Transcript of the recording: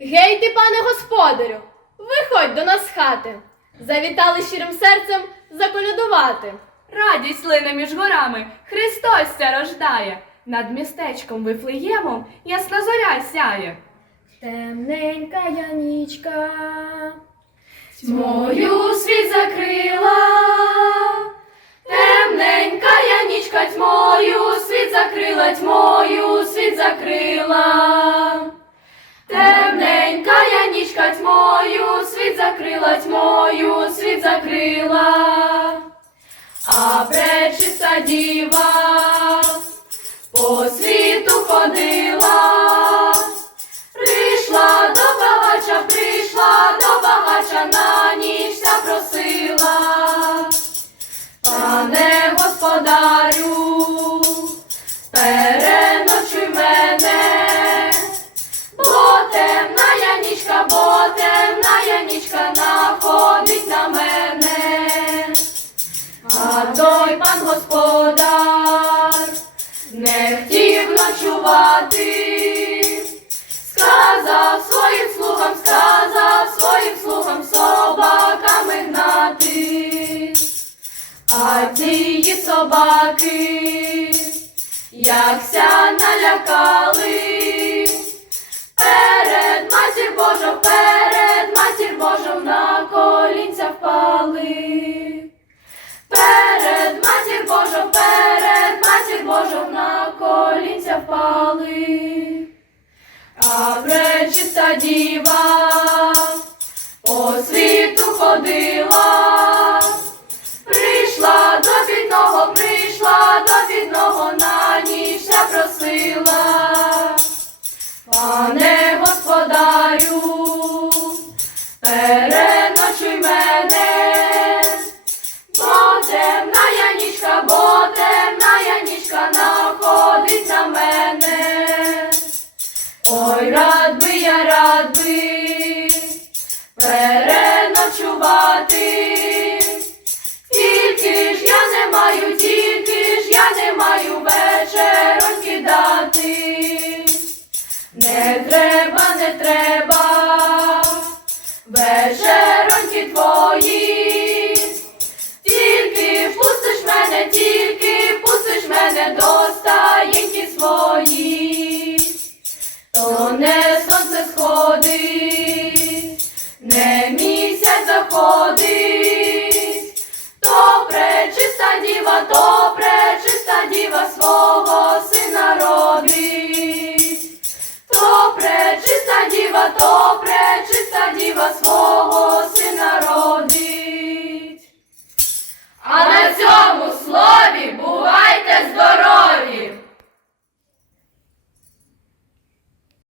Гей ти, пане господарю, виходь до нас з хати. Завітали щирим серцем заколядувати. Радість лине між горами, Христос ся рождає. Над містечком Вифлеємом ясна зоря сяє. Темненька я нічка, Тьмою світ закрила, закрила, тьмою, світ закрила. Темненька я нічка тьмою, світ закрила, тьмою, світ закрила. А пречиста діва по світу ходила. Ночувати. Сказав своїм слугам, сказав своїм слугам собаками гнати. А ті собаки, якся налякали, ходила, переночувати. Тільки ж я не маю, тільки ж я не маю вечером кидати. Не треба, не треба вечероньки твої. Тільки пустиш мене, тільки пустиш мене до стаєньки свої.